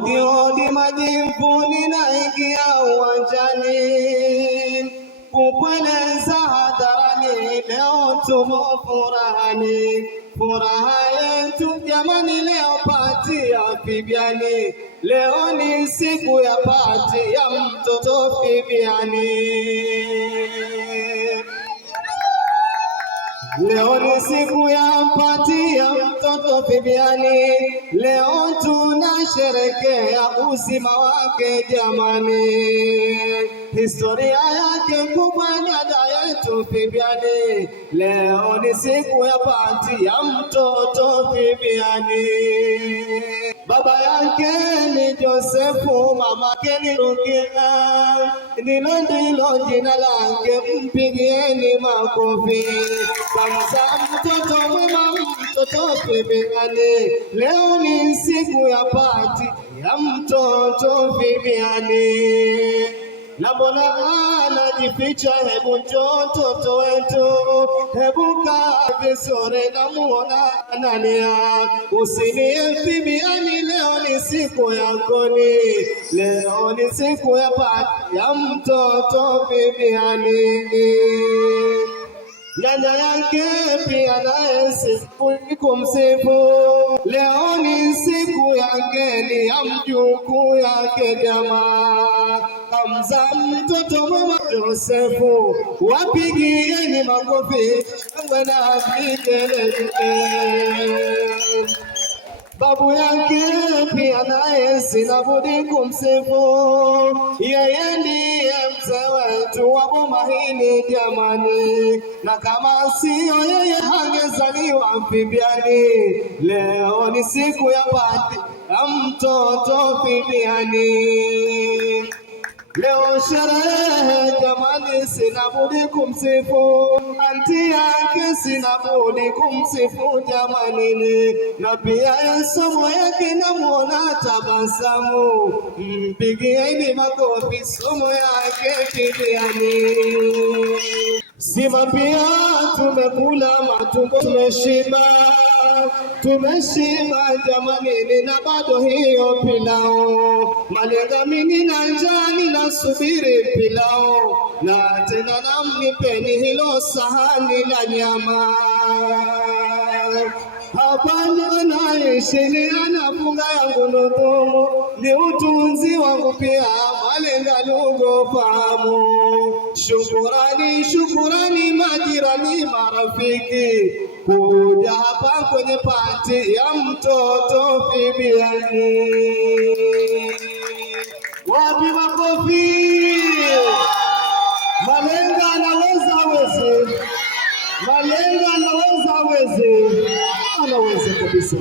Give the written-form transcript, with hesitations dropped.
hodi hodi majimvuni naingia uwanjani, kukueleza hadharani leo tumo furahani. Furaha yetu jamani leo pati ya Fibiani, leo ni siku ya pati ya mtoto Fibiani. Leo ni siku ya pati ya mtoto Fibiani, leo tunasherekea uzima wake jamani. Historia yake kubwa dada yetu Fibiani, leo ni siku ya pati ya mtoto Fibiani. Baba yake ni Josefu, mamake ni Rukia, ndilo ndilo jina lake, mpigieni makofi. Kamzaa mtoto mwema mtoto Fibiani, leo ni siku ya pati ya mtoto Fibiani. Na mbona anajificha? Hebu njoo mtoto wetu, hebu kaa vizuri, namuona anania. Usilie Fibiani, leo ni siku yako, leo ni siku ya pati ya mtoto Fibiani. Nyanya yake pia naye siku kumsifu, leo ni siku yake, ni ya mjukuu yake jamaa. Kamzaa mtoto mwema Josefu, wapigieni makofi na vigelegele. Babu yake pia naye sina budi kumsifu, yeye ndiye mzee wetu wa boma hili jamani, na kama siyo yeye hangezaliwa Fibiani. Leo ni siku ya pati ya mtoto Fibiani. Leo sherehe jamani, sina budi kumsifu, anti yake sina budi kumsifu jamani, na pia somo yake namuona tabasamu, mpigieni makofi somo yake Fibiani. Sima pia tumekula matumbo, tumeshiba jamani, na bado hiyo pilau. Malenga mimi na njani nasubiri pilau, na tena namnipeni hilo sahani la nyama. Hapa ndo naishi, anafunga yangu ndugu, ni utunzi wangu pia malenga ndugu fahamu. Shukurani, shukurani majirani marafiki, kuja hapa kwenye pati ya mtoto Fibiani. Wapi makofi? Malenga anaweza aweze, Malenga anaweza aweze, anaweza kabisa.